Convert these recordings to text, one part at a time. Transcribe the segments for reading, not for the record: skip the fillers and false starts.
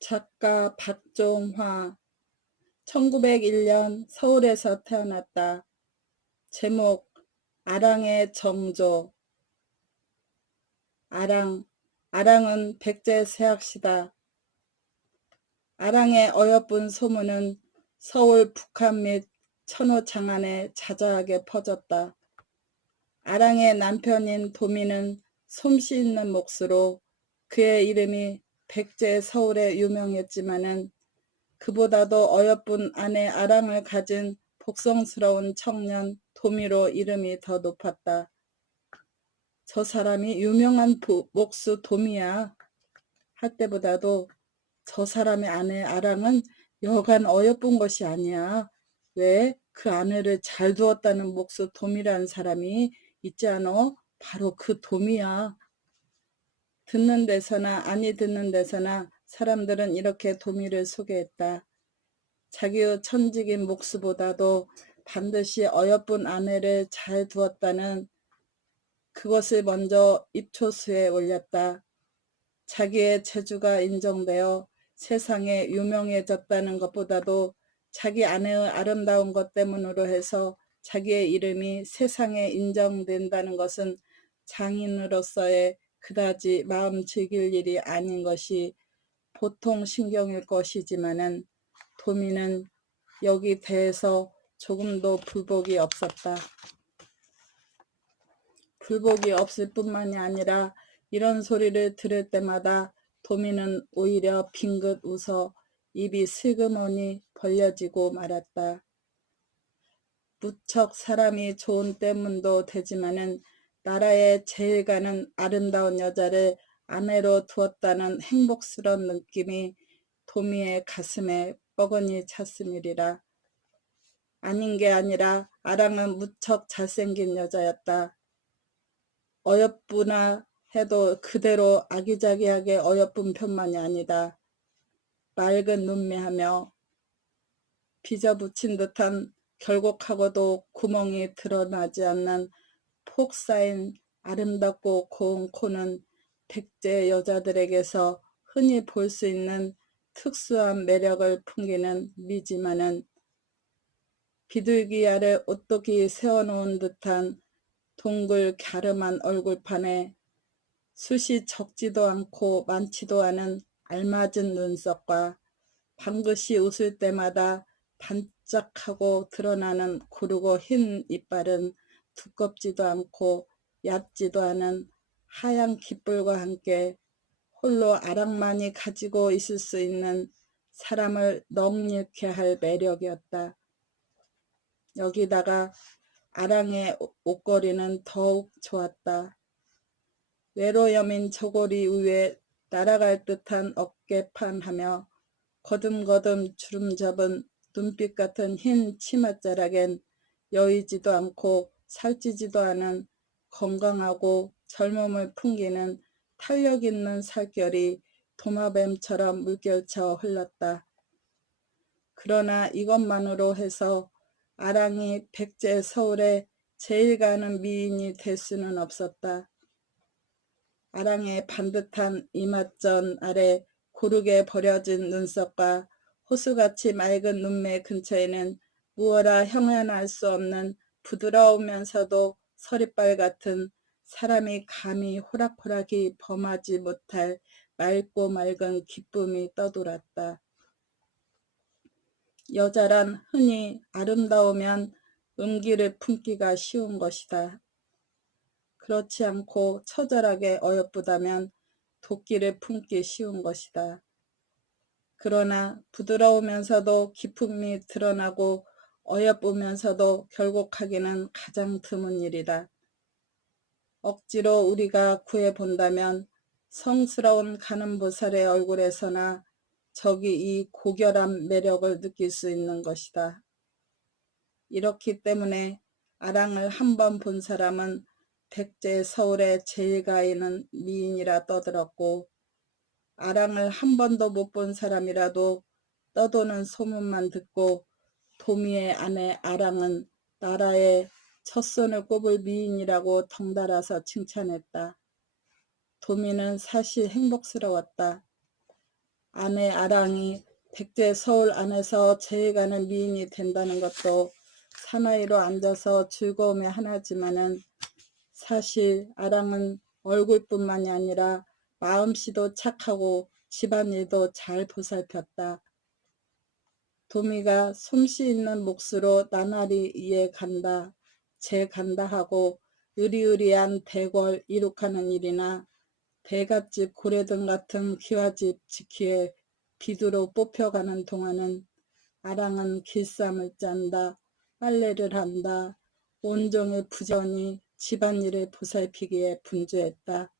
작가 박종화 1901년 서울에서 태어났다. 제목 아랑의 정조. 아랑은 백제 세학시다. 아랑의 어여쁜 소문은 서울 북한 및 천호 장안에 자자하게 퍼졌다. 아랑의 남편인 도미는 솜씨 있는 몫으로 그의 이름이 백제 서울에 유명했지만은 그보다도 어여쁜 아내 아랑을 가진 복성스러운 청년 도미로 이름이 더 높았다. 저 사람이 유명한 목수 도미야 할 때보다도 저 사람의 아내 아랑은 여간 어여쁜 것이 아니야. 왜? 그 아내를 잘 두었다는 목수 도미라는 사람이 있지 않어? 바로 그 도미야. 듣는 데서나 아니 듣는 데서나 사람들은 이렇게 도미를 소개했다. 자기의 천직인 목수보다도 반드시 어여쁜 아내를 잘 두었다는 그것을 먼저 입초수에 올렸다. 자기의 재주가 인정되어 세상에 유명해졌다는 것보다도 자기 아내의 아름다운 것 때문으로 해서 자기의 이름이 세상에 인정된다는 것은 장인으로서의 그다지 마음 즐길 일이 아닌 것이 보통 신경일 것이지만은 도미는 여기 대해서 조금도 불복이 없었다. 불복이 없을 뿐만이 아니라 이런 소리를 들을 때마다 도미는 오히려 빙긋 웃어 입이 슬그머니 벌려지고 말았다. 무척 사람이 좋은 때문도 되지만은 나라에 제일 가는 아름다운 여자를 아내로 두었다는 행복스러운 느낌이 도미의 가슴에 뻐근히 찼음이리라. 아닌 게 아니라 아랑은 무척 잘생긴 여자였다. 어여쁘나 해도 그대로 아기자기하게 어여쁜 편만이 아니다. 맑은 눈매하며 빚어붙인 듯한 결곡하고도 구멍이 드러나지 않는 폭 쌓인 아름답고 고운 코는 백제 여자들에게서 흔히 볼 수 있는 특수한 매력을 풍기는 미지만은 비둘기 아래 오똑이 세워놓은 듯한 동글 갸름한 얼굴판에 숱이 적지도 않고 많지도 않은 알맞은 눈썹과 방긋이 웃을 때마다 반짝하고 드러나는 고르고 흰 이빨은 두껍지도 않고 얕지도 않은 하얀 깃불과 함께 홀로 아랑만이 가지고 있을 수 있는 사람을 넋일게 할 매력이었다. 여기다가 아랑의 옷걸이는 더욱 좋았다. 외로여민 저고리 위에 날아갈 듯한 어깨판하며 거듬거듬 주름 잡은 눈빛 같은 흰 치맛자락엔 여의지도 않고 살찌지도 않은 건강하고 젊음을 풍기는 탄력 있는 살결이 도마뱀처럼 물결쳐 흘렀다. 그러나 이것만으로 해서 아랑이 백제 서울에 제일 가는 미인이 될 수는 없었다. 아랑의 반듯한 이맛전 아래 고르게 버려진 눈썹과 호수같이 맑은 눈매 근처에는 무어라 형언할 수 없는 부드러우면서도 서리빨 같은 사람이 감히 호락호락이 범하지 못할 맑고 맑은 기쁨이 떠돌았다. 여자란 흔히 아름다우면 음기를 품기가 쉬운 것이다. 그렇지 않고 처절하게 어여쁘다면 도끼를 품기 쉬운 것이다. 그러나 부드러우면서도 기품이 드러나고 어여쁘면서도 결국하기는 가장 드문 일이다. 억지로 우리가 구해본다면 성스러운 가늠보살의 얼굴에서나 저기 이 고결한 매력을 느낄 수 있는 것이다. 이렇기 때문에 아랑을 한 번 본 사람은 백제 서울의 제일 가있는 미인이라 떠들었고 아랑을 한 번도 못 본 사람이라도 떠도는 소문만 듣고 도미의 아내 아랑은 나라의 첫손을 꼽을 미인이라고 덩달아서 칭찬했다. 도미는 사실 행복스러웠다. 아내 아랑이 백제 서울 안에서 제해가는 미인이 된다는 것도 사나이로 앉아서 즐거움의 하나지만은 사실 아랑은 얼굴뿐만이 아니라 마음씨도 착하고 집안일도 잘 보살폈다. 도미가 솜씨 있는 몫으로 나날이 이에 간다, 재 간다 하고 으리으리한 대궐 이룩하는 일이나 대갓집 고래등 같은 기와집 지키에 비두로 뽑혀가는 동안은 아랑은 길쌈을 짠다, 빨래를 한다, 온종일 부지런히 집안일을 보살피기에 분주했다.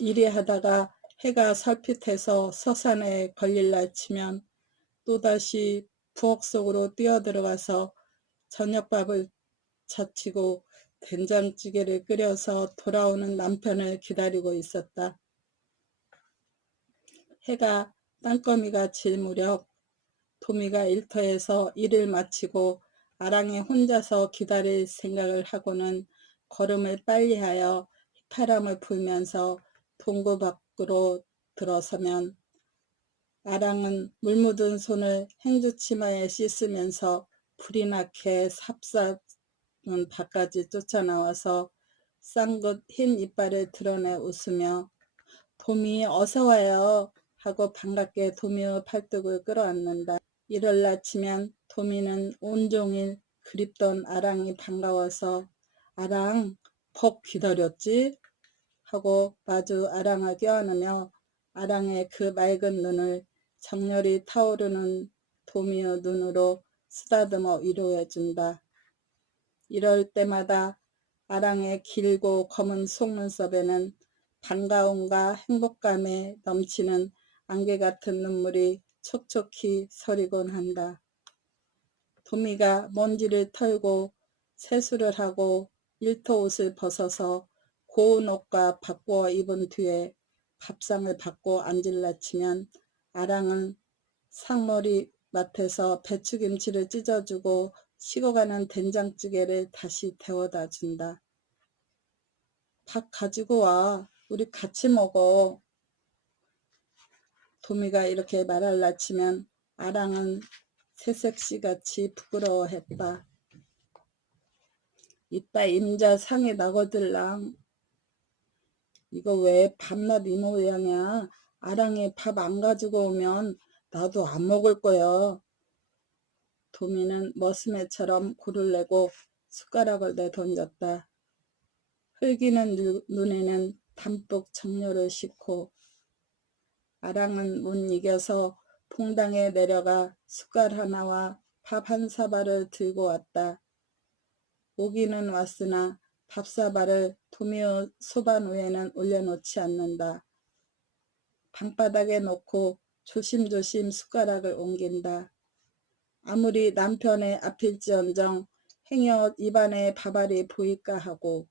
이리 하다가 해가 설핏해서 서산에 걸릴 날 치면 또다시 부엌 속으로 뛰어들어가서 저녁밥을 자치고 된장찌개를 끓여서 돌아오는 남편을 기다리고 있었다. 해가 땅거미가 질 무렵 도미가 일터에서 일을 마치고 아랑이 혼자서 기다릴 생각을 하고는 걸음을 빨리하여 휘파람을 불면서 동구 밖으로 들어서면 아랑은 물 묻은 손을 행주치마에 씻으면서 불이 나게 삽삽은 밖까지 쫓아나와서 쌍긋 흰 이빨을 드러내 웃으며 도미 어서 와요 하고 반갑게 도미의 팔뚝을 끌어안는다. 이럴라 치면 도미는 온종일 그립던 아랑이 반가워서 아랑 법 기다렸지? 하고 마주 아랑을 껴안으며 아랑의 그 맑은 눈을 정열이 타오르는 도미의 눈으로 쓰다듬어 위로해준다. 이럴 때마다 아랑의 길고 검은 속눈썹에는 반가움과 행복감에 넘치는 안개 같은 눈물이 촉촉히 서리곤 한다. 도미가 먼지를 털고 세수를 하고 일터옷을 벗어서 고운 옷과 바꾸어 입은 뒤에 밥상을 받고 앉을라 치면 아랑은 상머리 맡에서 배추김치를 찢어주고 식어가는 된장찌개를 다시 데워다 준다. 밥 가지고 와. 우리 같이 먹어. 도미가 이렇게 말할라 치면 아랑은 새색시같이 부끄러워했다. 이따 임자 상에 나거들랑. 이거 왜 밤낮 이 모양이야? 아랑이 밥 안 가지고 오면 나도 안 먹을 거야. 도미는 머스매처럼 고를 내고 숟가락을 내던졌다. 흘기는 눈에는 담뿍 정열을 싣고 아랑은 못 이겨서 봉당에 내려가 숟갈 하나와 밥 한 사발을 들고 왔다. 오기는 왔으나 밥사발을 도미의 소반 위에는 올려놓지 않는다. 방바닥에 놓고 조심조심 숟가락을 옮긴다. 아무리 남편의 앞일지언정 행여 입안에 밥알이 보일까 하고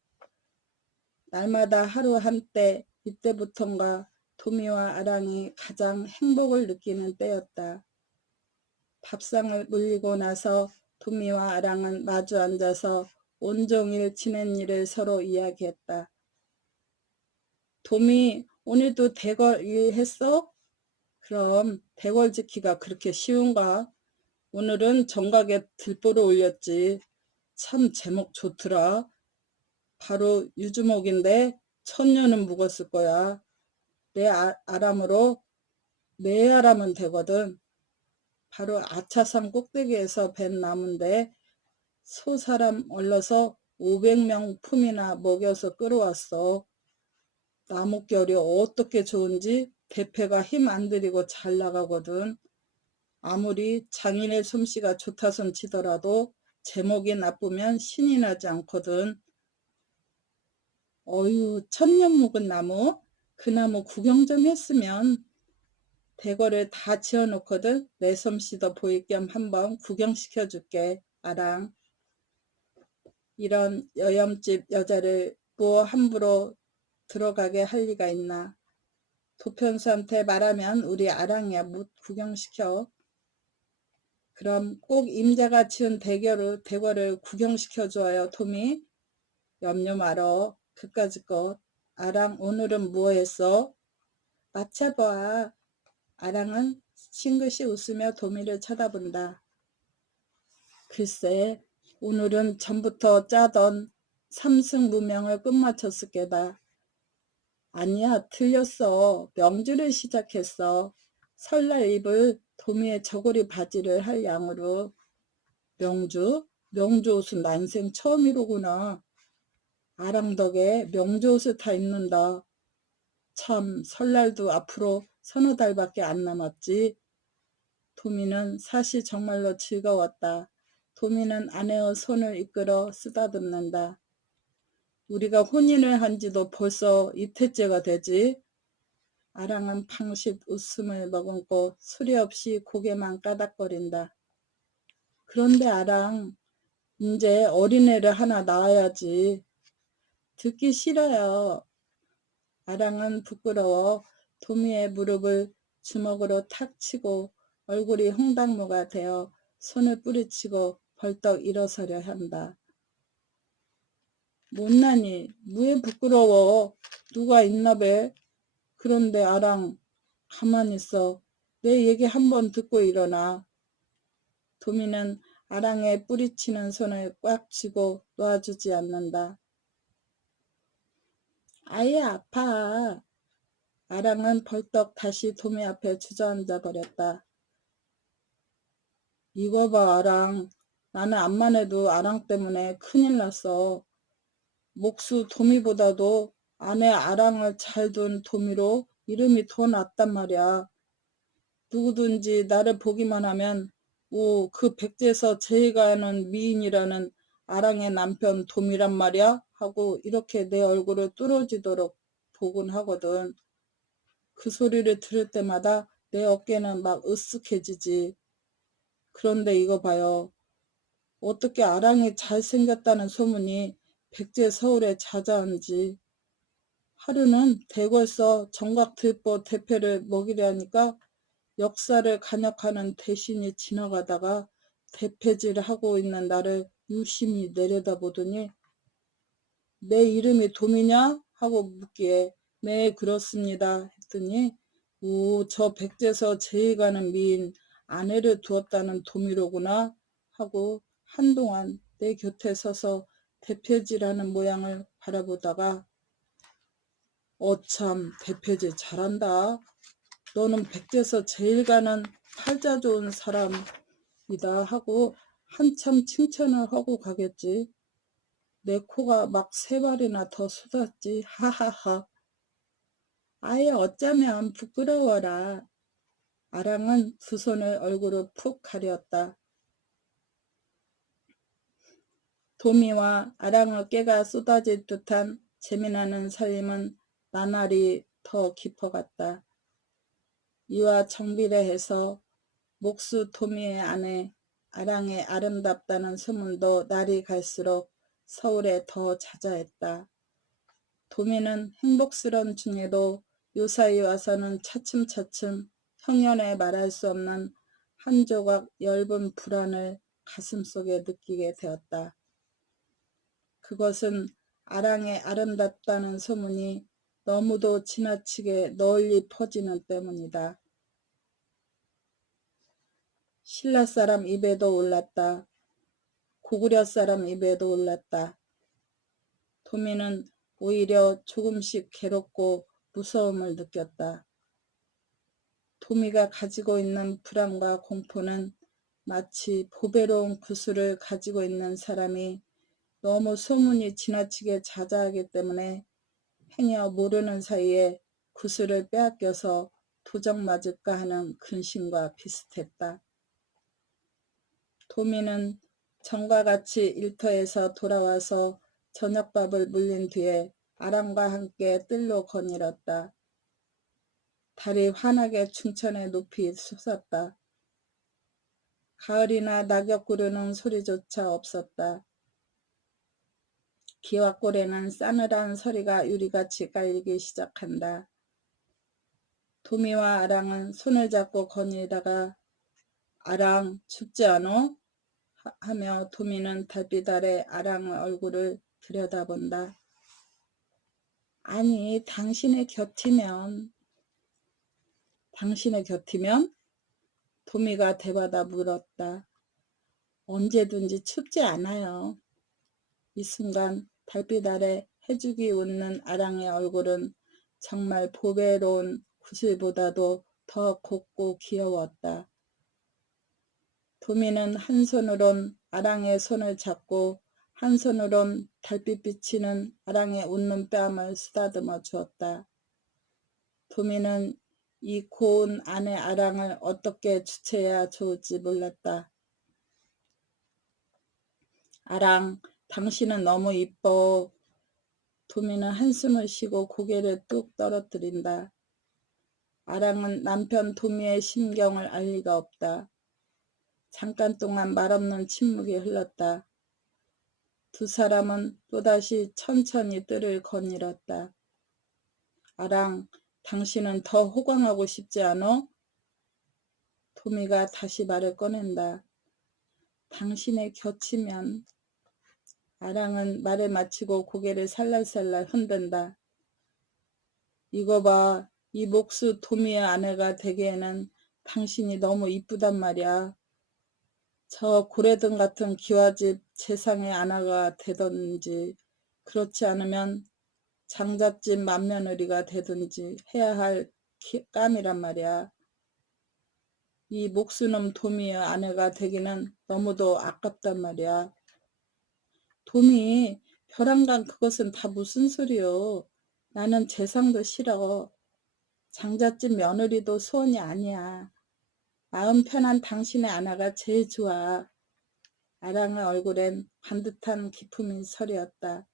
날마다 하루 한때 이때부턴가 도미와 아랑이 가장 행복을 느끼는 때였다. 밥상을 물리고 나서 도미와 아랑은 마주 앉아서 온종일 지낸 일을 서로 이야기했다. 도미, 오늘도 대궐 일했어? 그럼 대궐 지키가 그렇게 쉬운가? 오늘은 정각에 들보를 올렸지. 참 제목 좋더라. 바로 유주목인데 천년은 묵었을 거야. 내 아람으로 내 아람은 되거든. 바로 아차산 꼭대기에서 벤 나무인데 소사람 얼러서 500명 품이나 먹여서 끌어왔어. 나뭇결이 어떻게 좋은지 대패가 힘 안 들이고 잘 나가거든. 아무리 장인의 솜씨가 좋다손 치더라도 제목이 나쁘면 신이 나지 않거든. 어휴, 천년 묵은 나무? 그 나무 구경 좀 했으면. 대궐을 다 지어놓거든. 내 솜씨도 보일 겸 한번 구경시켜줄게. 아랑. 이런 여염집 여자를 뭐 함부로 들어가게 할 리가 있나. 도편수한테 말하면 우리 아랑이야 못 구경시켜. 그럼 꼭 임자가 지은 대궐을 구경시켜줘요. 도미. 염려 말어. 그까짓 것. 아랑 오늘은 뭐 했어? 맞춰봐. 아랑은 싱긋이 웃으며 도미를 쳐다본다. 글쎄, 오늘은 전부터 짜던 삼승무명을 끝마쳤을 게다. 아니야, 틀렸어. 명주를 시작했어. 설날 입을 도미의 저고리 바지를 할 양으로. 명주? 명주 옷은 난생 처음이로구나. 아랑 덕에 명주 옷을 다 입는다. 참, 설날도 앞으로 서너 달밖에 안 남았지. 도미는 사실 정말로 즐거웠다. 도미는 아내의 손을 이끌어 쓰다듬는다. 우리가 혼인을 한 지도 벌써 이틀째가 되지. 아랑은 방싯 웃음을 머금고 소리 없이 고개만 까닥거린다. 그런데 아랑, 이제 어린애를 하나 낳아야지. 듣기 싫어요. 아랑은 부끄러워 도미의 무릎을 주먹으로 탁 치고 얼굴이 홍당무가 되어 손을 뿌리치고 벌떡 일어서려 한다. 못나니 무에 부끄러워. 누가 있나배. 그런데 아랑 가만히 있어. 내 얘기 한번 듣고 일어나. 도미는 아랑의 뿌리치는 손을 꽉 쥐고 놓아주지 않는다. 아예 아파. 아랑은 벌떡 다시 도미 앞에 주저앉아 버렸다. 이거 봐, 아랑. 나는 암만 해도 아랑 때문에 큰일 났어. 목수 도미보다도 아내 아랑을 잘 둔 도미로 이름이 더 낫단 말이야. 누구든지 나를 보기만 하면 그 백제에서 제일 가는 미인이라는 아랑의 남편 도미란 말이야 하고 이렇게 내 얼굴을 뚫어지도록 보곤 하거든. 그 소리를 들을 때마다 내 어깨는 막 으쓱해지지. 그런데 이거 봐요. 어떻게 아랑이 잘생겼다는 소문이 백제 서울에 자자한지. 하루는 대궐서 정각들보 대패를 먹이려니까 역사를 간역하는 대신이 지나가다가 대패질을 하고 있는 나를 유심히 내려다보더니 내 이름이 도미냐? 하고 묻기에 네 그렇습니다 했더니 저 백제에서 제일 가는 미인 아내를 두었다는 도미로구나 하고 한동안 내 곁에 서서 대패질하는 모양을 바라보다가 어참 대패질 잘한다. 너는 백제에서 제일 가는 팔자 좋은 사람이다 하고 한참 칭찬을 하고 가겠지. 내 코가 막 3발이나 더 쏟았지. 하하하. 아예 어쩌면 부끄러워라. 아랑은 두 손을 얼굴을 푹 가렸다. 도미와 아랑의 깨가 쏟아질 듯한 재미나는 살림은 나날이 더 깊어갔다. 이와 정비례해서 목수 도미의 아내 아랑의 아름답다는 소문도 날이 갈수록 서울에 더 자자했다. 도미는 행복스런 중에도 요사이 와서는 차츰차츰 형연에 말할 수 없는 한 조각 엷은 불안을 가슴속에 느끼게 되었다. 그것은 아랑의 아름답다는 소문이 너무도 지나치게 널리 퍼지는 때문이다. 신라 사람 입에도 올랐다. 고구려 사람 입에도 올랐다. 도미는 오히려 조금씩 괴롭고 무서움을 느꼈다. 도미가 가지고 있는 불안과 공포는 마치 보배로운 구슬을 가지고 있는 사람이 너무 소문이 지나치게 자자하기 때문에 행여 모르는 사이에 구슬을 빼앗겨서 도적 맞을까 하는 근심과 비슷했다. 도미는 전과 같이 일터에서 돌아와서 저녁밥을 물린 뒤에 아랑과 함께 뜰로 거닐었다. 달이 환하게 춘천에 높이 솟았다. 가을이나 낙엽 구르는 소리조차 없었다. 기와골에는 싸늘한 서리가 유리같이 깔리기 시작한다. 도미와 아랑은 손을 잡고 거닐다가 아랑 춥지 않어? 하며 도미는 달빛 아래 아랑의 얼굴을 들여다본다. 아니 당신의 곁이면 당신의 곁이면? 도미가 대받아 물었다. 언제든지 춥지 않아요. 이 순간 달빛 아래 해죽이 웃는 아랑의 얼굴은 정말 보배로운 구슬보다도 더 곱고 귀여웠다. 도미는 한 손으론 아랑의 손을 잡고 한 손으론 달빛 비치는 아랑의 웃는 뺨을 쓰다듬어 주었다. 도미는 이 고운 아내 아랑을 어떻게 주체해야 좋을지 몰랐다. 아랑, 당신은 너무 이뻐. 도미는 한숨을 쉬고 고개를 뚝 떨어뜨린다. 아랑은 남편 도미의 심경을 알 리가 없다. 잠깐 동안 말없는 침묵이 흘렀다. 두 사람은 또다시 천천히 뜰을 거닐었다. 아랑, 당신은 더 호강하고 싶지 않어? 도미가 다시 말을 꺼낸다. 당신의 곁이면. 아랑은 말을 마치고 고개를 살랄살랄 흔든다. 이거 봐, 이 목수 도미의 아내가 되기에는 당신이 너무 이쁘단 말이야. 저 고래등 같은 기와집 재상의 아내가 되든지 그렇지 않으면 장잣집 맏며느리가 되든지 해야 할 깜이란 말이야. 이 목수놈 도미의 아내가 되기는 너무도 아깝단 말이야. 도미, 벼랑간 그것은 다 무슨 소리요. 나는 재상도 싫어. 장잣집 며느리도 소원이 아니야. 마음 편한 당신의 아내가 제일 좋아. 아랑의 얼굴엔 반듯한 기품이 서렸다.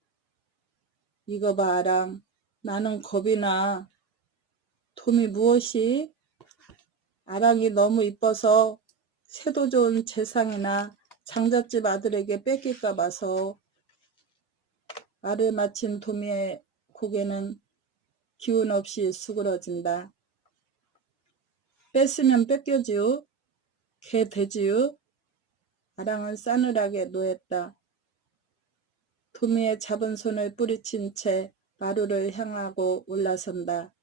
이거 봐, 아랑. 나는 겁이 나. 도미 무엇이? 아랑이 너무 이뻐서 새도 좋은 재상이나 장잣집 아들에게 뺏길까 봐서. 말을 마친 도미의 고개는 기운 없이 수그러진다. 뺐으면 뺏겨지요. 개 되지요. 아랑은 싸늘하게 노했다. 도미의 잡은 손을 뿌리친 채 마루를 향하고 올라선다.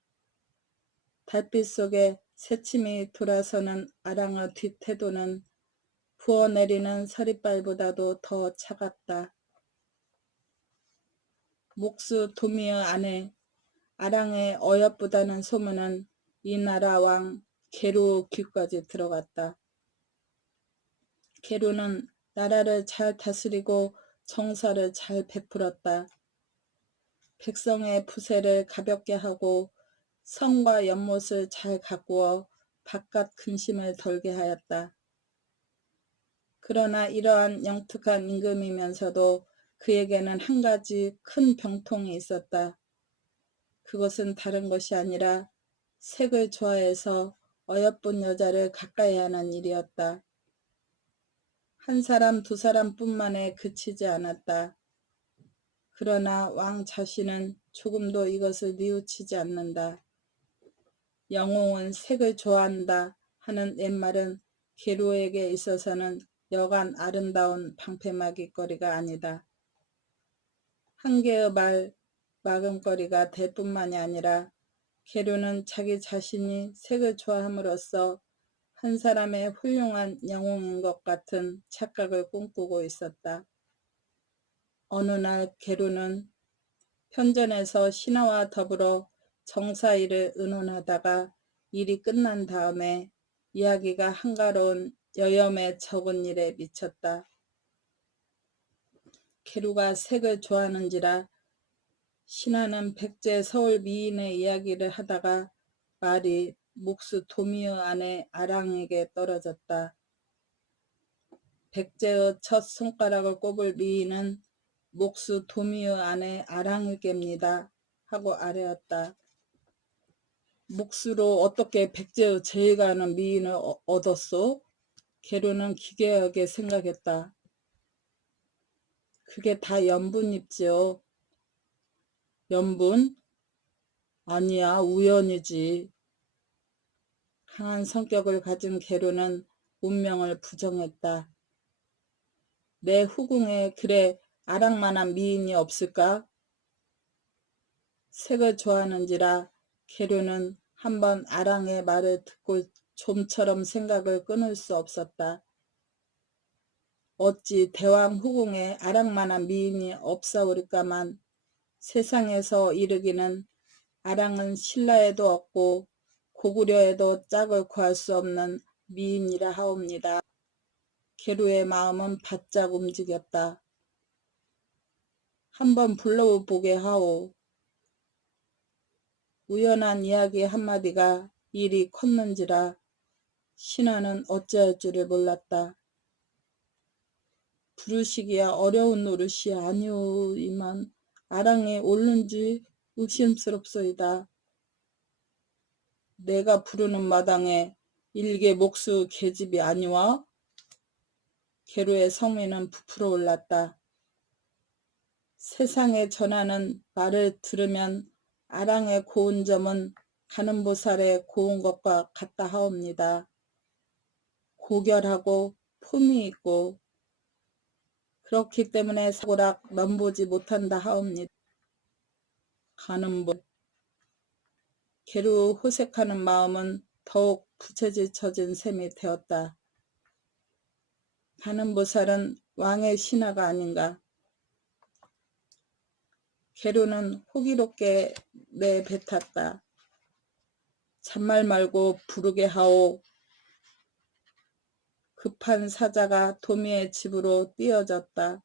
달빛 속에 새침이 돌아서는 아랑의 뒷태도는 부어내리는 서리발보다도 더 차갑다. 목수 도미의 아내 아랑의 어여쁘다는 소문은 이 나라 왕 게루 귀까지 들어갔다. 게루는 나라를 잘 다스리고 정사를 잘 베풀었다. 백성의 부세를 가볍게 하고 성과 연못을 잘 가꾸어 바깥 근심을 덜게 하였다. 그러나 이러한 영특한 임금이면서도 그에게는 한 가지 큰 병통이 있었다. 그것은 다른 것이 아니라 색을 좋아해서 어여쁜 여자를 가까이 하는 일이었다. 한 사람 두 사람뿐만에 그치지 않았다. 그러나 왕 자신은 조금도 이것을 뉘우치지 않는다. 영웅은 색을 좋아한다 하는 옛말은 게루에게 있어서는 여간 아름다운 방패막이거리가 아니다. 한 개의 말 막음거리가 될 뿐만이 아니라 게루는 자기 자신이 색을 좋아함으로써 한 사람의 훌륭한 영웅인 것 같은 착각을 꿈꾸고 있었다. 어느 날 게루는 편전에서 신하와 더불어 정사일을 의논하다가 일이 끝난 다음에 이야기가 한가로운 여염의 적은 일에 미쳤다. 게루가 색을 좋아하는지라 신하는 백제 서울 미인의 이야기를 하다가 말이 목수 도미의 아내 아랑에게 떨어졌다. 백제의 첫 손가락을 꼽을 미인은 목수 도미의 아내 아랑에게입니다 하고 아뢰었다. 목수로 어떻게 백제의 제일 가는 미인을 얻었소? 게루는 기괴하게 생각했다. 그게 다 연분입지요. 연분? 아니야, 우연이지. 강한 성격을 가진 게루는 운명을 부정했다. 내 후궁에 그래 아랑만한 미인이 없을까? 색을 좋아하는지라 게루는 한번 아랑의 말을 듣고 좀처럼 생각을 끊을 수 없었다. 어찌 대왕 후궁에 아랑만한 미인이 없사오리까만 세상에서 이르기는 아랑은 신라에도 없고 고구려에도 짝을 구할 수 없는 미인이라 하옵니다. 계루의 마음은 바짝 움직였다. 한번 불러보게 하오. 우연한 이야기 한마디가 일이 컸는지라 신하는 어찌할 줄을 몰랐다. 부르시기야 어려운 노릇이 아니오이만 아랑에 옳는지 의심스럽소이다. 내가 부르는 마당에 일개 목수 계집이 아니와? 계루의 성미는 부풀어 올랐다. 세상에 전하는 말을 들으면 아랑의 고운 점은 가는 보살의 고운 것과 같다 하옵니다. 고결하고 품이 있고 그렇기 때문에 사고락 넘보지 못한다 하옵니다. 가는 보 계루 호색하는 마음은 더욱 부채질쳐진 셈이 되었다. 가는 보살은 왕의 신하가 아닌가. 계루는 호기롭게 내뱉었다. 잔말 말고 부르게 하오. 급한 사자가 도미의 집으로 뛰어졌다.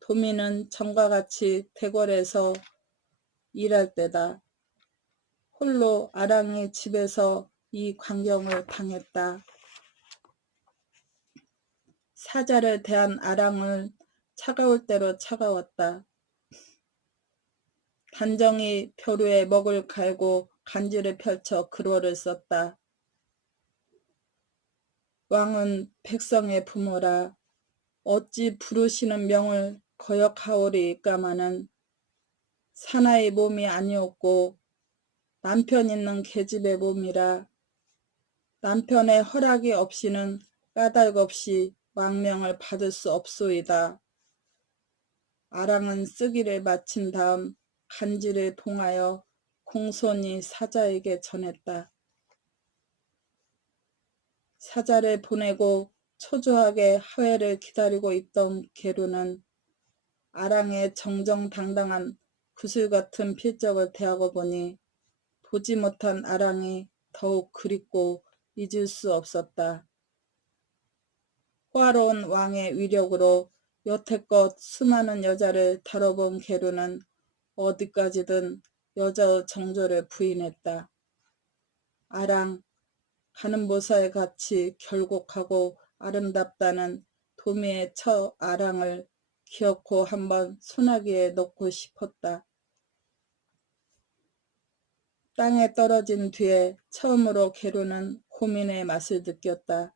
도미는 전과 같이 대궐에서 일할 때다. 홀로 아랑의 집에서 이 광경을 당했다. 사자를 대한 아랑은 차가울 대로 차가웠다. 단정히 벼루에 먹을 갈고 간지를 펼쳐 글월을 썼다. 왕은 백성의 부모라 어찌 부르시는 명을 거역하오리까마는 사나이 몸이 아니었고 남편 있는 계집의 몸이라 남편의 허락이 없이는 까닭없이 망명을 받을 수 없소이다. 아랑은 쓰기를 마친 다음 간지를 봉하여 공손히 사자에게 전했다. 사자를 보내고 초조하게 하회를 기다리고 있던 계루는 아랑의 정정당당한 구슬같은 필적을 대하고 보니 보지 못한 아랑이 더욱 그립고 잊을 수 없었다. 호화로운 왕의 위력으로 여태껏 수많은 여자를 다뤄본 계루는 어디까지든 여자의 정조를 부인했다. 아랑, 가는 보살 같이 결곡하고 아름답다는 도미의 처 아랑을 기어코 한번 소나기에 넣고 싶었다. 땅에 떨어진 뒤에 처음으로 계루는 고민의 맛을 느꼈다.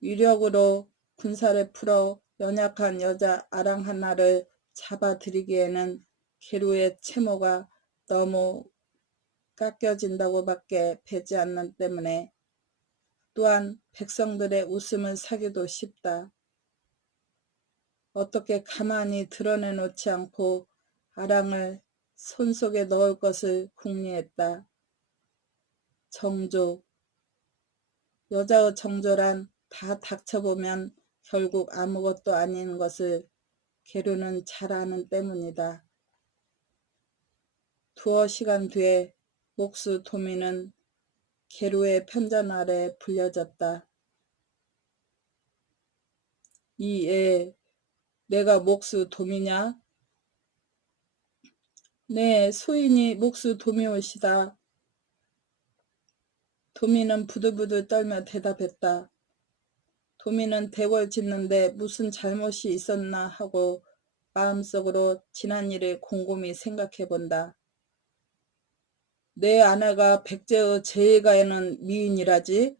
위력으로 군사를 풀어 연약한 여자 아랑 하나를 잡아들이기에는 계루의 채모가 너무 깎여진다고밖에 되지 않는 때문에 또한 백성들의 웃음을 사기도 쉽다. 어떻게 가만히 드러내놓지 않고 아랑을 손속에 넣을 것을 궁리했다. 정조. 여자의 정조란 다 닥쳐보면 결국 아무것도 아닌 것을 계루는 잘 아는 때문이다. 두어 시간 뒤에 목수 도미는 계루의 편전 아래 불려졌다. 이 애, 내가 목수 도미냐? 네, 소인이 목수 도미올시다. 도미는 부들부들 떨며 대답했다. 도미는 대궐 짓는데 무슨 잘못이 있었나 하고 마음속으로 지난 일을 곰곰이 생각해본다. 내 아내가 백제의 제일가에는 미인이라지?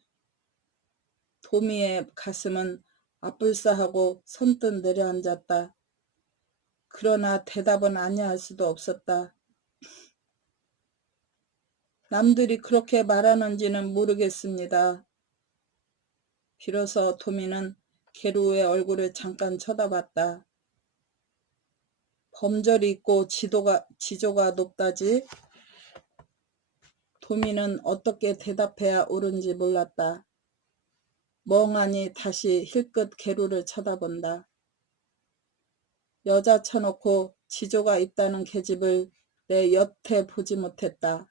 도미의 가슴은 아뿔싸하고 선뜻 내려앉았다. 그러나 대답은 아니할 수도 없었다. 남들이 그렇게 말하는지는 모르겠습니다. 비로소 도미는 계루의 얼굴을 잠깐 쳐다봤다. 범절이 있고 지조가 높다지? 도미는 어떻게 대답해야 옳은지 몰랐다. 멍하니 다시 힐끗 계루를 쳐다본다. 여자 쳐놓고 지조가 있다는 계집을 내 여태 보지 못했다.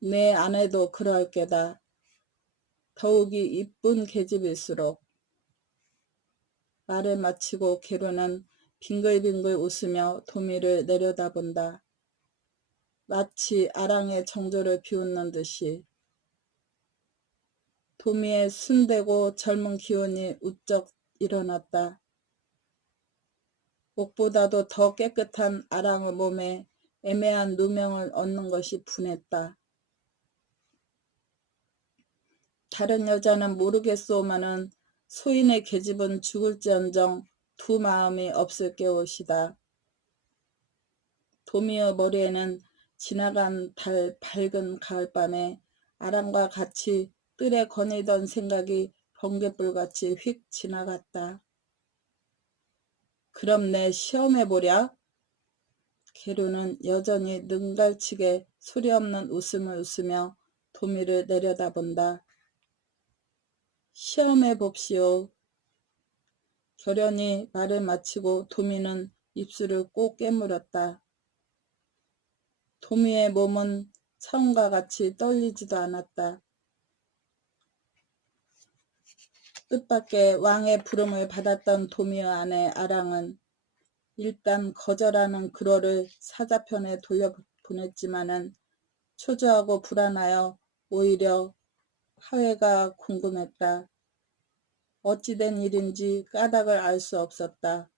내 아내도 그럴 게다. 더욱이 이쁜 계집일수록. 말을 마치고 계루는 빙글빙글 웃으며 도미를 내려다본다. 마치 아랑의 정조를 비웃는 듯이. 도미의 순대고 젊은 기운이 우쩍 일어났다. 옥보다도 더 깨끗한 아랑의 몸에 애매한 누명을 얻는 것이 분했다. 다른 여자는 모르겠소마는 소인의 계집은 죽을지언정 두 마음이 없을 게옷이다. 도미의 머리에는 지나간 달 밝은 가을밤에 아랑과 같이 뜰에 거닐던 생각이 번갯불같이 휙 지나갔다. 그럼 내 시험해보랴? 계루는 여전히 능갈치게 소리없는 웃음을 웃으며 도미를 내려다본다. 시험해봅시오. 결연히 말을 마치고 도미는 입술을 꼭 깨물었다. 도미의 몸은 처음과 같이 떨리지도 않았다. 뜻밖의 왕의 부름을 받았던 도미의 아내 아랑은 일단 거절하는 그로를 사자편에 돌려보냈지만은 초조하고 불안하여 오히려 하회가 궁금했다. 어찌된 일인지 까닭을 알 수 없었다.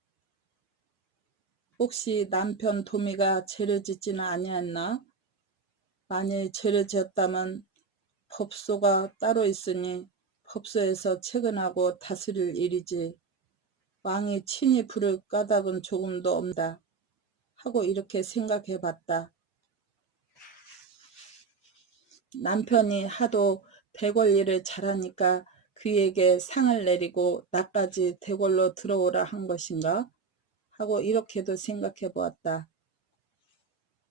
혹시 남편 도미가 죄를 짓지는 아니했나? 만일 죄를 지었다면 법소가 따로 있으니 법소에서 채근하고 다스릴 일이지 왕이 친히 부를 까닭은 조금도 없다 하고 이렇게 생각해 봤다. 남편이 하도 대궐 일을 잘하니까 그에게 상을 내리고 나까지 대궐로 들어오라 한 것인가 하고 이렇게도 생각해 보았다.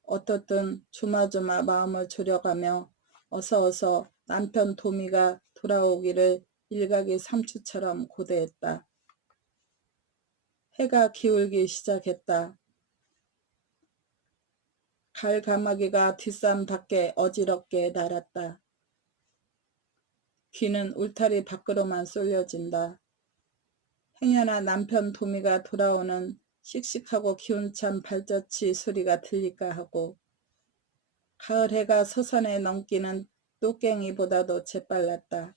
어떻든 조마조마 마음을 졸여가며 어서 남편 도미가 돌아오기를 일각이 삼추처럼 고대했다. 해가 기울기 시작했다. 갈가마귀가 뒷산 밖에 어지럽게 날았다. 귀는 울타리 밖으로만 쏠려진다. 행여나 남편 도미가 돌아오는 씩씩하고 기운찬 발자취 소리가 들릴까 하고 가을 해가 서산에 넘기는 똑갱이보다도 재빨랐다.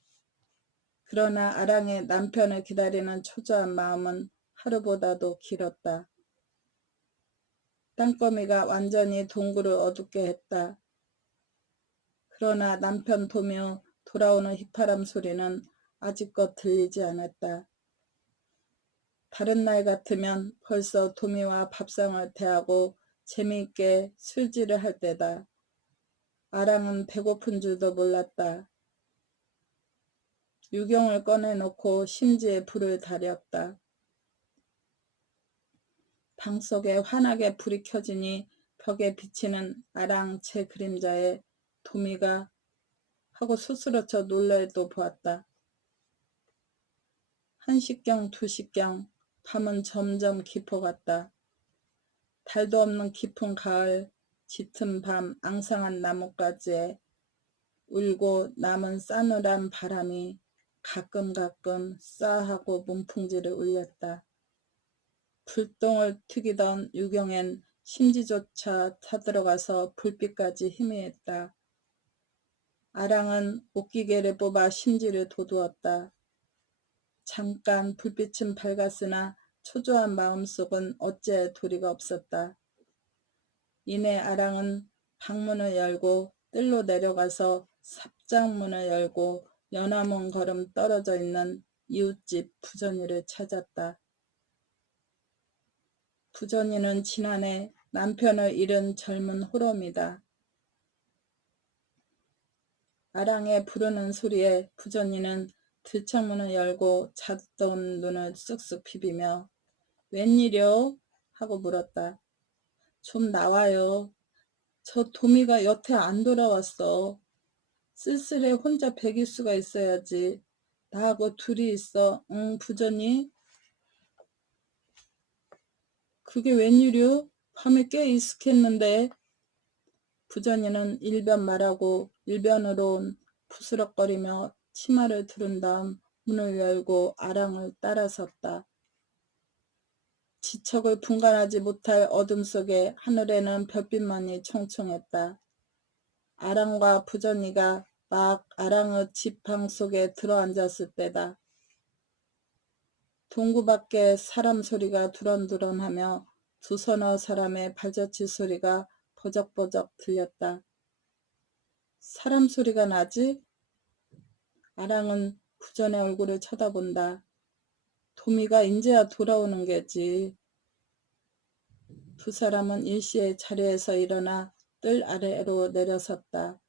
그러나 아랑의 남편을 기다리는 초조한 마음은 하루보다도 길었다. 땅거미가 완전히 동굴을 어둡게 했다. 그러나 남편 도며 돌아오는 휘파람 소리는 아직껏 들리지 않았다. 다른 날 같으면 벌써 도미와 밥상을 대하고 재미있게 술질을 할 때다. 아랑은 배고픈 줄도 몰랐다. 유경을 꺼내놓고 심지에 불을 다렸다. 방속에 환하게 불이 켜지니 벽에 비치는 아랑 제 그림자에 도미가 하고 스스로쳐 놀랄도 보았다. 1시경 2시경 밤은 점점 깊어갔다. 달도 없는 깊은 가을 짙은 밤 앙상한 나뭇가지에 울고 남은 싸늘한 바람이 가끔 싸하고 문풍지를 울렸다. 불똥을 튀기던 유경엔 심지조차 타들어가서 불빛까지 희미했다. 아랑은 옷기계를 뽑아 심지를 돋우었다. 잠깐 불빛은 밝았으나 초조한 마음속은 어찌할 도리가 없었다. 이내 아랑은 방문을 열고 뜰로 내려가서 삽장문을 열고 연화문 걸음 떨어져 있는 이웃집 부전이를 찾았다. 부전이는 지난해 남편을 잃은 젊은 호럼이다. 아랑의 부르는 소리에 부전이는 들창문을 열고 잤던 눈을 쓱쓱 비비며 웬일이요? 하고 물었다. 좀 나와요. 저 도미가 여태 안 돌아왔어. 쓸쓸해 혼자 베기수가 있어야지. 나하고 둘이 있어. 응, 부전이? 그게 웬일이요? 밤에 꽤 익숙했는데. 부전이는 일변 말하고 일변으로 부스럭거리며 치마를 두른 다음 문을 열고 아랑을 따라섰다. 지척을 분간하지 못할 어둠 속에 하늘에는 별빛만이 총총했다. 아랑과 부전이가 막 아랑의 지팡 속에 들어앉았을 때다. 동구 밖에 사람 소리가 두런두런하며 두 서너 사람의 발자취 소리가 버적버적 들렸다. 사람 소리가 나지? 아랑은 부전의 얼굴을 쳐다본다. 도미가 인제야 돌아오는 게지. 두 사람은 일시에 자리에서 일어나 뜰 아래로 내려섰다.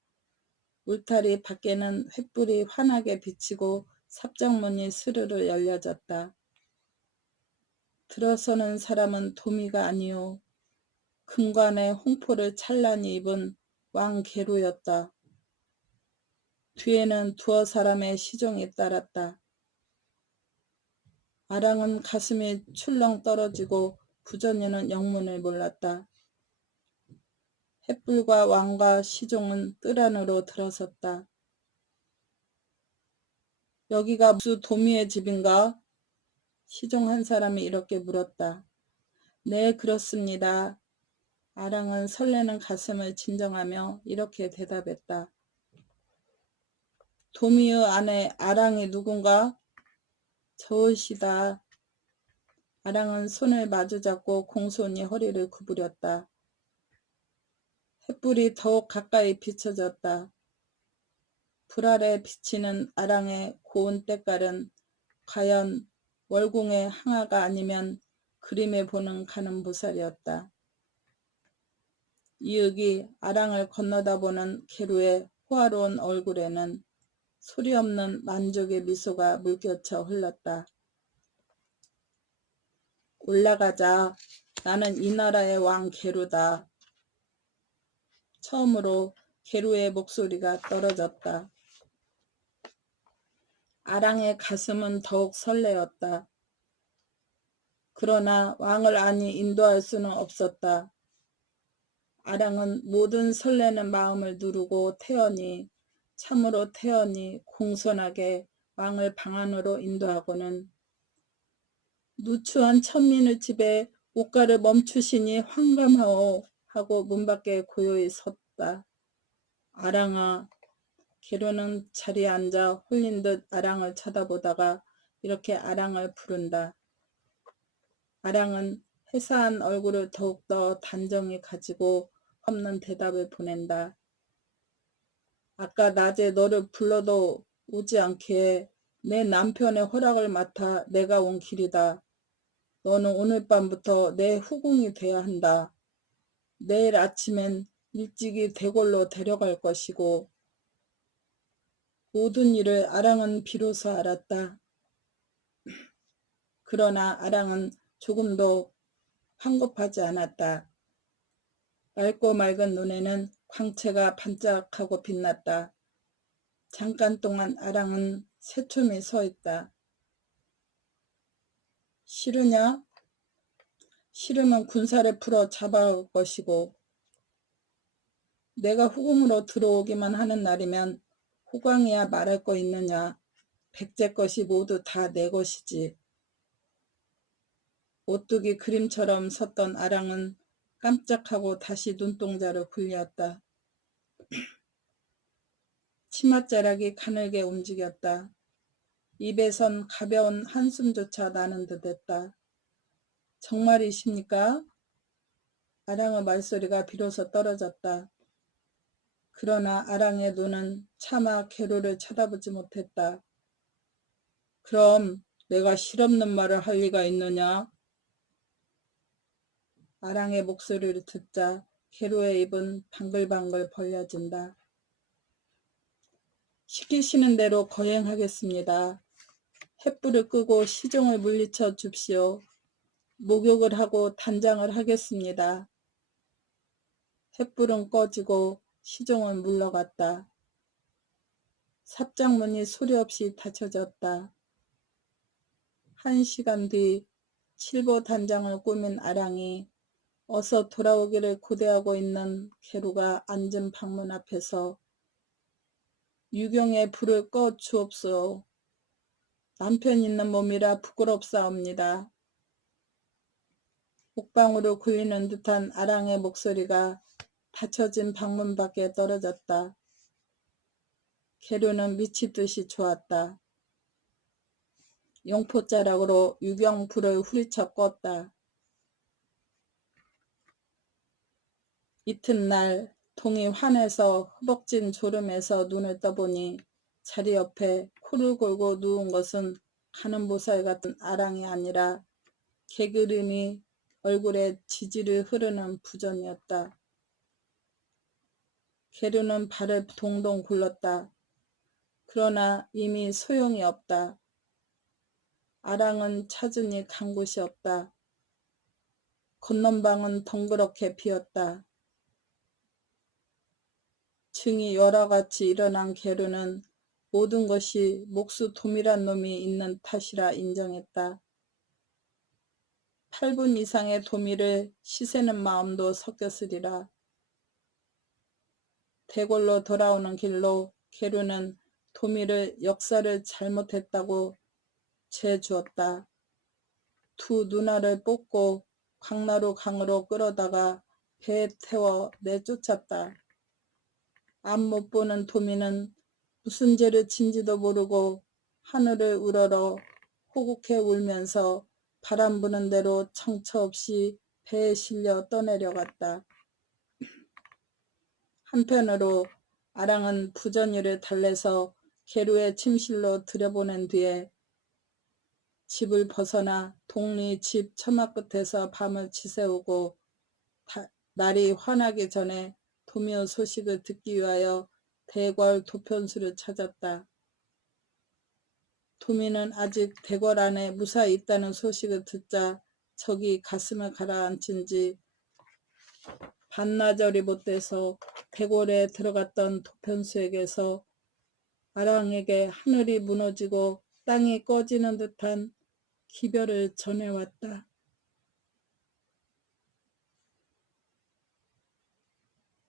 울타리 밖에는 횃불이 환하게 비치고 삽장문이 스르르 열려졌다. 들어서는 사람은 도미가 아니오. 금관의 홍포를 찬란히 입은 왕계루였다. 뒤에는 두어 사람의 시종이 따랐다. 아랑은 가슴이 출렁 떨어지고 부전이는 영문을 몰랐다. 횃불과 왕과 시종은 뜰 안으로 들어섰다. 여기가 무슨 도미의 집인가? 시종 한 사람이 이렇게 물었다. 네, 그렇습니다. 아랑은 설레는 가슴을 진정하며 이렇게 대답했다. 도미의 아내 아랑이 누군가? 저으시다. 아랑은 손을 마주잡고 공손히 허리를 구부렸다. 횃불이 더욱 가까이 비춰졌다. 불 아래 비치는 아랑의 고운 때깔은 과연 월궁의 항아가 아니면 그림에 보는 가는 보살이었다. 이윽이 아랑을 건너다보는 계루의 호화로운 얼굴에는 소리 없는 만족의 미소가 물결쳐 흘렀다. 올라가자. 나는 이 나라의 왕 계루다. 처음으로 계루의 목소리가 떨어졌다. 아랑의 가슴은 더욱 설레었다. 그러나 왕을 안이 인도할 수는 없었다. 아랑은 모든 설레는 마음을 누르고 참으로 태연히 공손하게 왕을 방 안으로 인도하고는 누추한 천민의 집에 옷가를 멈추시니 황감하오 하고 문 밖에 고요히 섰다. 아랑아. 계루는 자리에 앉아 홀린 듯 아랑을 쳐다보다가 이렇게 아랑을 부른다. 아랑은 해사한 얼굴을 더욱더 단정히 가지고 없는 대답을 보낸다. 아까 낮에 너를 불러도 오지 않게 내 남편의 허락을 맡아 내가 온 길이다. 너는 오늘 밤부터 내 후궁이 돼야 한다. 내일 아침엔 일찍이 대궐로 데려갈 것이고. 모든 일을 아랑은 비로소 알았다. 그러나 아랑은 조금도 황급하지 않았다. 맑고 맑은 눈에는 광채가 반짝하고 빛났다. 잠깐 동안 아랑은 새초미 서 있다. 싫으냐? 싫으면 군사를 풀어 잡아올 것이고, 내가 후궁으로 들어오기만 하는 날이면 호광이야 말할 거 있느냐. 백제 것이 모두 다 내 것이지. 오뚜기 그림처럼 섰던 아랑은 깜짝하고 다시 눈동자를 굴렸다. 치맛자락이 가늘게 움직였다. 입에선 가벼운 한숨조차 나는 듯했다. 정말이십니까? 아랑의 말소리가 비로소 떨어졌다. 그러나 아랑의 눈은 차마 계루를 쳐다보지 못했다. 그럼 내가 실없는 말을 할 리가 있느냐? 아랑의 목소리를 듣자 계루의 입은 방글방글 벌려진다. 시키시는 대로 거행하겠습니다. 횃불을 끄고 시종을 물리쳐 줍시오. 목욕을 하고 단장을 하겠습니다. 횃불은 꺼지고 시종은 물러갔다. 삽장문이 소리없이 닫혀졌다. 1시간 뒤 칠보 단장을 꾸민 아랑이 어서 돌아오기를 고대하고 있는 계루가 앉은 방문 앞에서 유경의 불을 꺼 주옵소오. 남편 있는 몸이라 부끄럽사옵니다. 옥방으로 굴리는 듯한 아랑의 목소리가 닫혀진 방문 밖에 떨어졌다. 계루는 미치듯이 좋았다. 용포자락으로 유경 불을 후리쳐 껐다. 이튿날 동이 환해서 허벅진 졸음에서 눈을 떠보니 자리 옆에 코를 골고 누운 것은 가는 보살 같은 아랑이 아니라 개그름이 얼굴에 지지를 흐르는 부전이었다. 계루는 발을 동동 굴렀다. 그러나 이미 소용이 없다. 아랑은 찾으니 간 곳이 없다. 건넌방은 덩그렇게 비었다. 증이 여러같이 일어난 계루는 모든 것이 목수 돔이란 놈이 있는 탓이라 인정했다. 8분 이상의 도미를 씻애는 마음도 섞였으리라. 대궐로 돌아오는 길로 계루는 도미를 역사를 잘못했다고 죄주었다. 두 누나를 뽑고 광나루 강으로 끌어다가 배에 태워 내쫓았다. 앞 못 보는 도미는 무슨 죄를 진지도 모르고 하늘을 우러러 호국해 울면서 바람 부는 대로 정처 없이 배에 실려 떠내려갔다. 한편으로 아랑은 부전이를 달래서 계루의 침실로 들여보낸 뒤에 집을 벗어나 동리 집 처마 끝에서 밤을 지새우고 날이 환하기 전에 도미의 소식을 듣기 위하여 대궐 도편수를 찾았다. 도미는 아직 대궐 안에 무사히 있다는 소식을 듣자 적이 가슴을 가라앉힌 지 반나절이 못돼서 대궐에 들어갔던 도편수에게서 아랑에게 하늘이 무너지고 땅이 꺼지는 듯한 기별을 전해왔다.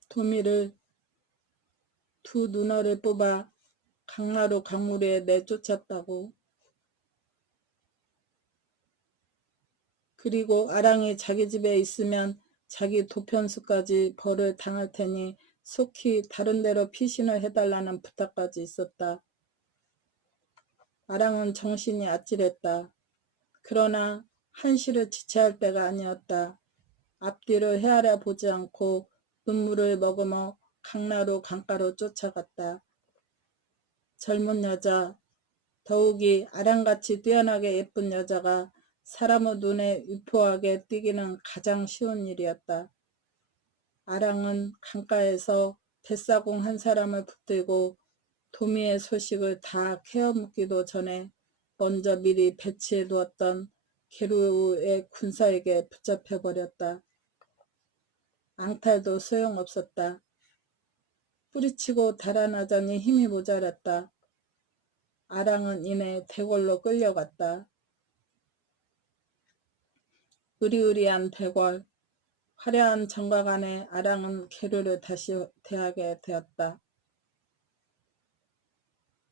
도미를 두 누나를 뽑아 강나루 강물에 내쫓았다고. 그리고 아랑이 자기 집에 있으면 자기 도편수까지 벌을 당할 테니 속히 다른 데로 피신을 해달라는 부탁까지 있었다. 아랑은 정신이 아찔했다. 그러나 한시를 지체할 때가 아니었다. 앞뒤를 헤아려 보지 않고 눈물을 머금어 강나루 강가로 쫓아갔다. 젊은 여자, 더욱이 아랑같이 뛰어나게 예쁜 여자가 사람의 눈에 유포하게 띄기는 가장 쉬운 일이었다. 아랑은 강가에서 뱃사공 한 사람을 붙들고 도미의 소식을 다 캐어 묻기도 전에 먼저 미리 배치해 두었던 계루의 군사에게 붙잡혀 버렸다. 앙탈도 소용없었다. 뿌리치고 달아나자니 힘이 모자랐다. 아랑은 이내 대궐로 끌려갔다. 으리으리한 대궐, 화려한 정각 안에 아랑은 계루를 다시 대하게 되었다.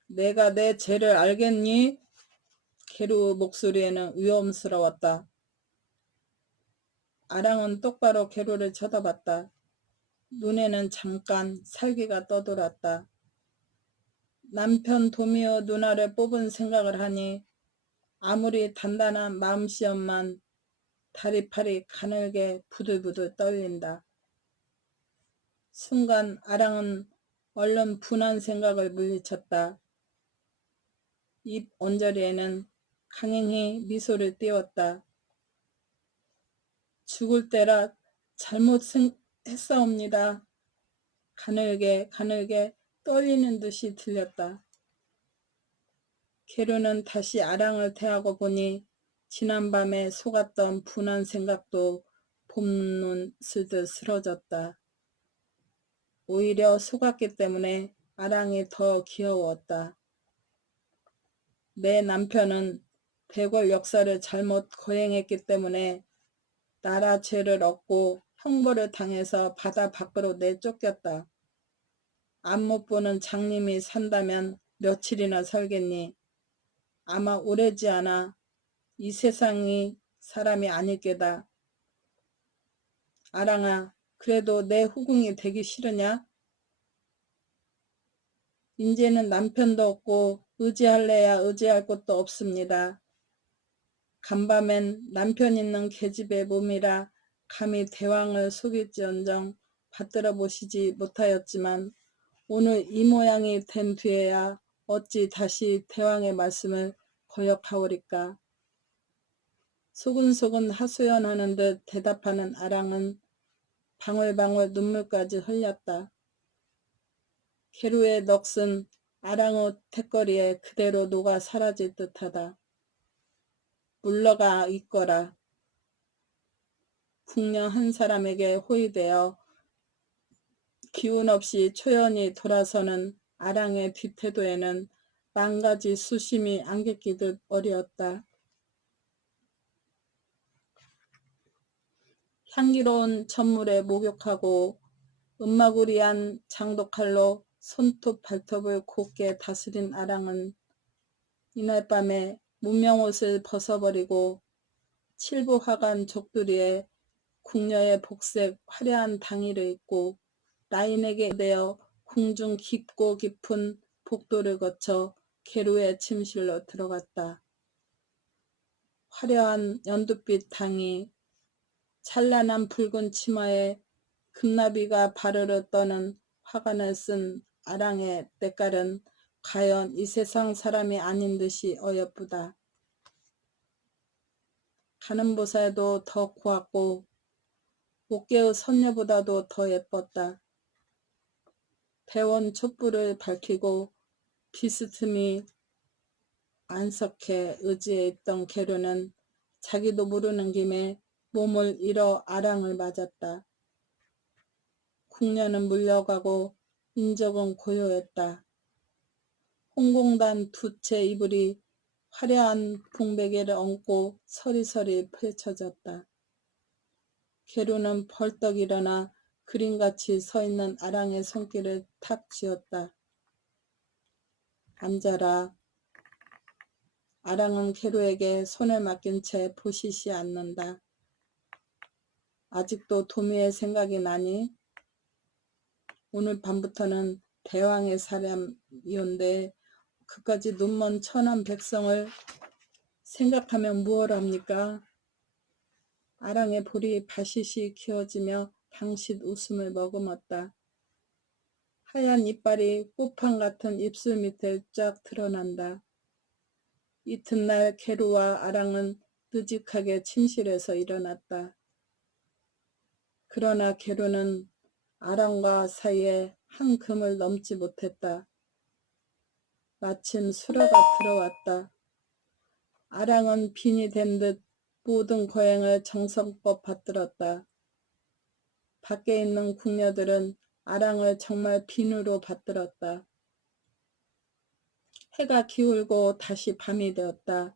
내가 내 죄를 알겠니? 계루 목소리에는 위험스러웠다. 아랑은 똑바로 계루를 쳐다봤다. 눈에는 잠깐 살기가 떠돌았다. 남편 도미의 누나를 뽑은 생각을 하니 아무리 단단한 마음씨였만 다리팔이 가늘게 부들부들 떨린다. 순간 아랑은 얼른 분한 생각을 물리쳤다. 입 언저리에는 강행히 미소를 띄웠다. 죽을 때라 잘못했사옵니다. 가늘게 떨리는 듯이 들렸다. 계루는 다시 아랑을 대하고 보니 지난밤에 속았던 분한 생각도 봄눈 슬듯 쓰러졌다. 오히려 속았기 때문에 아랑이 더 귀여웠다. 내 남편은 대궐 역사를 잘못 거행했기 때문에 나라 죄를 얻고 형벌을 당해서 바다 밖으로 내쫓겼다. 앞 못 보는 장님이 산다면 며칠이나 살겠니? 아마 오래지 않아 이 세상이 사람이 아닐 게다. 아랑아, 그래도 내 후궁이 되기 싫으냐? 인제는 남편도 없고 의지할래야 의지할 곳도 없습니다. 간밤엔 남편 있는 계집의 몸이라 감히 대왕을 속일지언정 받들어 보시지 못하였지만 오늘 이 모양이 된 뒤에야 어찌 다시 대왕의 말씀을 거역하오리까. 소근소근 하소연하는 듯 대답하는 아랑은 방울방울 눈물까지 흘렸다. 게루의 넋은 아랑옷 택거리에 그대로 녹아 사라질 듯하다. 물러가 있거라. 궁녀 한 사람에게 호위되어 기운 없이 초연히 돌아서는 아랑의 뒷태도에는 만가지 수심이 안개끼듯 어리었다. 향기로운 전물에 목욕하고 은마구리한 장독칼로 손톱 발톱을 곱게 다스린 아랑은 이날 밤에 문명옷을 벗어버리고 칠부화관 족두리에 궁녀의 복색 화려한 당의를 입고 라인에게 대어 궁중 깊고 깊은 복도를 거쳐 계루의 침실로 들어갔다. 화려한 연두빛 당이 찬란한 붉은 치마에 금나비가 바르르 떠는 화관을 쓴 아랑의 때깔은 과연 이 세상 사람이 아닌 듯이 어여쁘다. 가는 보살도 더 고왔고 옥계의 선녀보다도 더 예뻤다. 대원 촛불을 밝히고 비스듬히 안석해 의지에 있던 계류는 자기도 모르는 김에 몸을 잃어 아랑을 맞았다. 궁녀는 물려가고 인적은 고요했다. 홍공단 두 채 이불이 화려한 붕베개를 얹고 서리서리 펼쳐졌다. 계류는 벌떡 일어나 그림같이 서있는 아랑의 손길을 탁 쥐었다. 앉아라. 아랑은 계류에게 손을 맡긴 채 보시시 않는다. 아직도 도미의 생각이 나니? 오늘 밤부터는 대왕의 사람이온데 그까지 눈먼 천한 백성을 생각하면 무얼 합니까? 아랑의 볼이 바시시 키워지며 당sit 웃음을 머금었다. 하얀 이빨이 꽃판 같은 입술 밑에 쫙 드러난다. 이튿날 계루와 아랑은 느직하게 침실에서 일어났다. 그러나 계루는 아랑과 사이에 한 금을 넘지 못했다. 마침 수라가 들어왔다. 아랑은 빈이 된 듯 모든 거행을 정성껏 받들었다. 밖에 있는 궁녀들은 아랑을 정말 빈으로 받들었다. 해가 기울고 다시 밤이 되었다.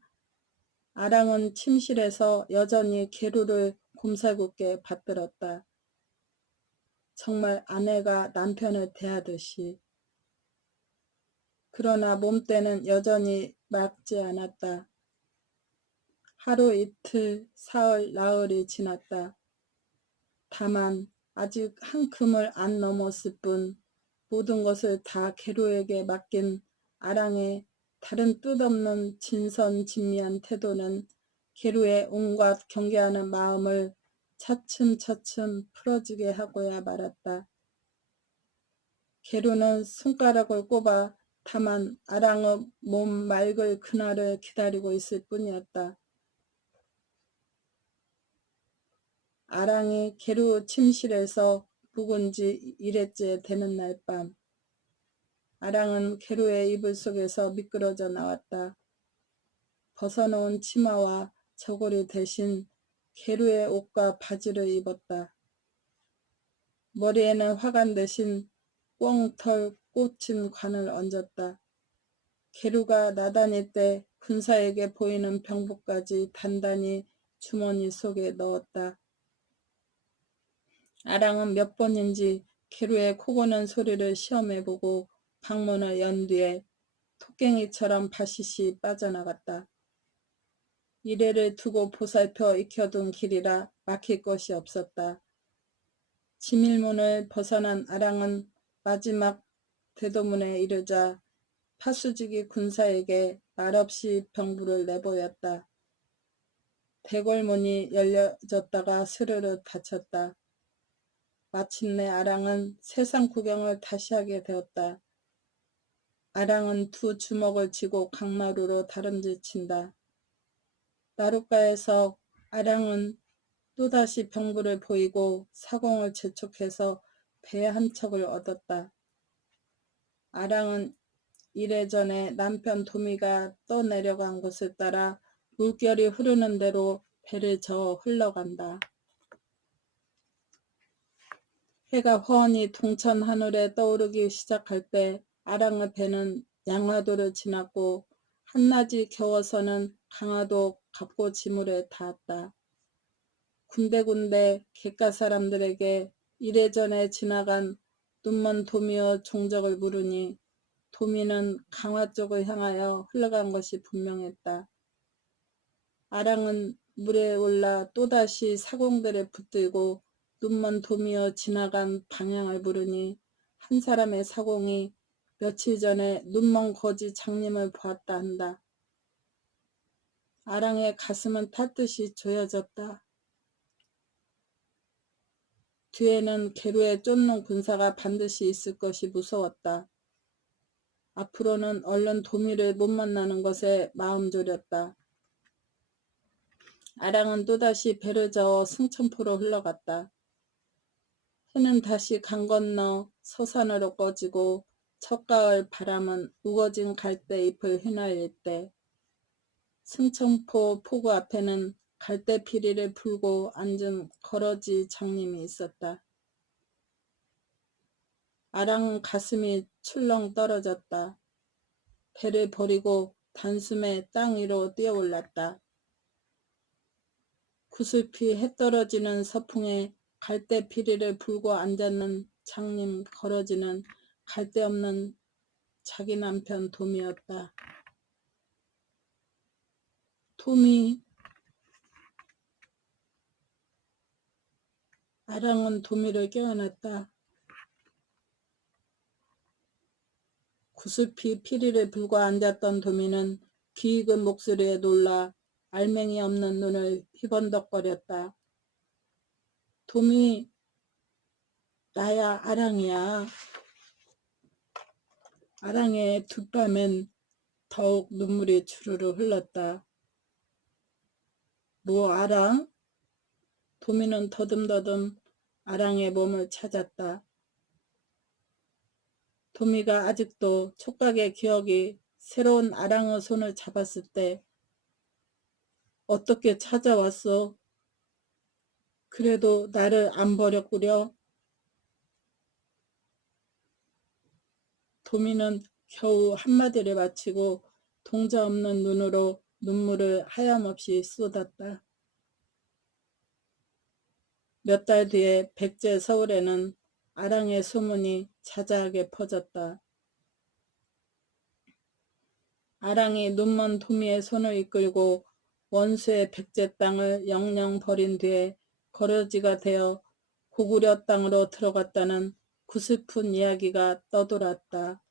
아랑은 침실에서 여전히 계루를 곰살궂게 받들었다. 정말 아내가 남편을 대하듯이. 그러나 몸때는 여전히 맑지 않았다. 하루 이틀 사흘 나흘이 지났다. 다만 아직 한 큼을 안 넘었을 뿐 모든 것을 다 계루에게 맡긴 아랑의 다른 뜻없는 진선진미한 태도는 계루의 온갖 경계하는 마음을 차츰차츰 풀어지게 하고야 말았다. 계루는 손가락을 꼽아 다만 아랑의 몸 맑을 그날을 기다리고 있을 뿐이었다. 아랑이 계루 침실에서 묵은 지 1회째 되는 날 밤, 아랑은 계루의 이불 속에서 미끄러져 나왔다. 벗어놓은 치마와 저고리 대신 계루의 옷과 바지를 입었다. 머리에는 화관 대신 꽁털 꽂힌 관을 얹었다. 계루가 나다닐 때 군사에게 보이는 병부까지 단단히 주머니 속에 넣었다. 아랑은 몇 번인지 계루의 코고는 소리를 시험해보고 방문을 연 뒤에 토깽이처럼 바시시 빠져나갔다. 이래를 두고 보살펴 익혀둔 길이라 막힐 것이 없었다. 지밀문을 벗어난 아랑은 마지막 대도문에 이르자 파수지기 군사에게 말없이 병부를 내보였다. 대궐문이 열려졌다가 스르르 닫혔다. 마침내 아랑은 세상 구경을 다시 하게 되었다. 아랑은 두 주먹을 쥐고 강나루로 다름질친다. 나룻가에서 아랑은 또다시 병부를 보이고 사공을 재촉해서 배 한 척을 얻었다. 아랑은 이래전에 남편 도미가 떠내려간 곳을 따라 물결이 흐르는 대로 배를 저어 흘러간다. 해가 훤히 동천 하늘에 떠오르기 시작할 때 아랑의 배는 양화도를 지났고 한낮이 겨워서는 강화도 갑고지물에 닿았다. 군데군데 객가 사람들에게 이래전에 지나간 눈먼 도미의 종적을 물으니 도미는 강화 쪽을 향하여 흘러간 것이 분명했다. 아랑은 물에 올라 또다시 사공들에 붙들고 눈먼 도미어 지나간 방향을 물으니 한 사람의 사공이 며칠 전에 눈먼 거지 장님을 보았다 한다. 아랑의 가슴은 탈듯이 조여졌다. 뒤에는 계루에 쫓는 군사가 반드시 있을 것이 무서웠다. 앞으로는 얼른 도미를 못 만나는 것에 마음 졸였다. 아랑은 또다시 배를 저어 승천포로 흘러갔다. 해는 다시 강 건너 서산으로 꺼지고 첫가을 바람은 우거진 갈대잎을 휘날릴 때 승천포 포구 앞에는 갈대피리를 풀고 앉은 거러지 장님이 있었다. 아랑은 가슴이 출렁 떨어졌다. 배를 버리고 단숨에 땅 위로 뛰어올랐다. 구슬피 해 떨어지는 서풍에 갈대피리를 불고 앉았는 장님 거러지는 갈데 없는 자기 남편 도미였다. 도미. 아랑은 도미를 깨어났다. 구슬피 피리를 불고 앉았던 도미는 귀 익은 목소리에 놀라 알맹이 없는 눈을 휘번덕거렸다. 도미, 나야 아랑이야. 아랑의 두 뺨엔 더욱 눈물이 주르르 흘렀다. 뭐 아랑? 도미는 더듬더듬 아랑의 몸을 찾았다. 도미가 아직도 촉각의 기억이 새로운 아랑의 손을 잡았을 때 어떻게 찾아왔어? 그래도 나를 안 버렸구려. 도미는 겨우 한마디를 마치고 동자 없는 눈으로 눈물을 하염없이 쏟았다. 몇 달 뒤에 백제 서울에는 아랑의 소문이 자자하게 퍼졌다. 아랑이 눈먼 도미의 손을 이끌고 원수의 백제 땅을 영영 버린 뒤에 거러지가 되어 고구려 땅으로 들어갔다는 구슬픈 이야기가 떠돌았다.